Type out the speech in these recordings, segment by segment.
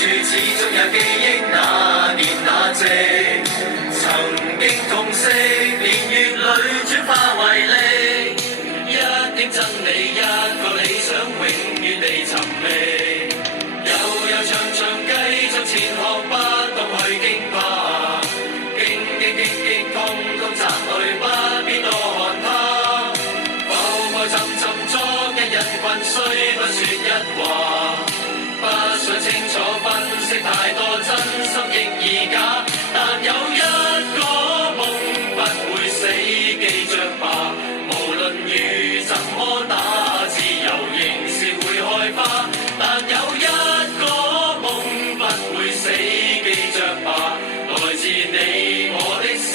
處始終有記憶，那年那夕，曾經痛惜，年月裏轉化為力，一點真理，一個理想，永遠地尋覓，悠悠長長繼續前行，不懂去驚怕，驚痛痛擲去，不必多看他，浮浮沉沉昨日人群，雖不說一話，不想清楚分析太多，真心亦已假，但有一個夢不會死，記着吧，無論雨怎麼打，自由仍是會開花，但有一個夢不會死，記着吧，來自你我的心，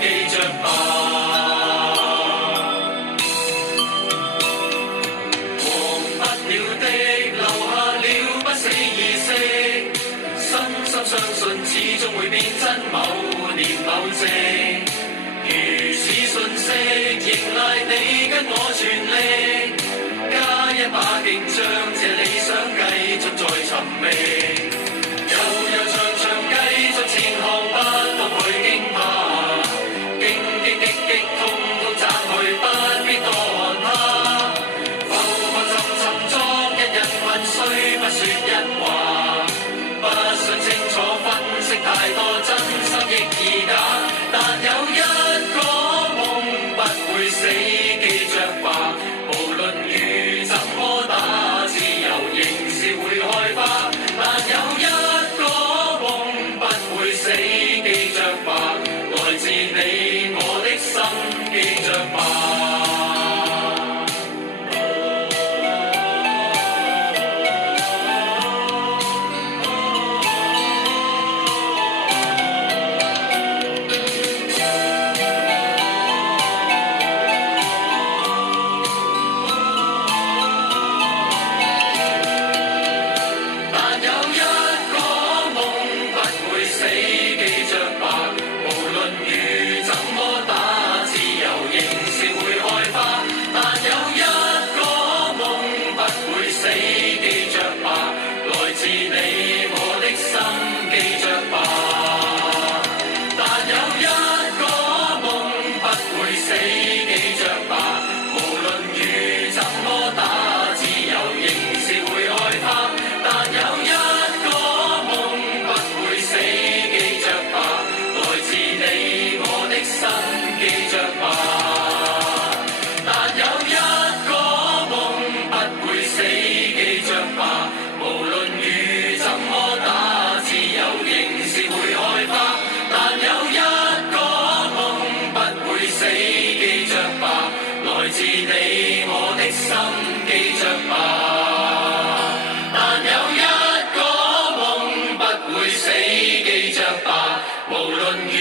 記着吧。相信始終會變真，某年某夕，如此訊息，迎來你跟我全力，加一把勁，將這理想繼續再尋覓，悠悠長長繼續前行，不懂去驚怕，驚痛痛擲去，不必多看他，浮浮沉沉昨日人群，雖不說一話，不想清楚分析太多，真心亦已假，但有一個夢不會死，記着吧，無論雨怎麼打，自由仍是會開花，但有一個夢不會死，記着吧，來自你我的心，記着吧。是你我的心，記着吧。但有一個夢不會死，記着吧。無論雨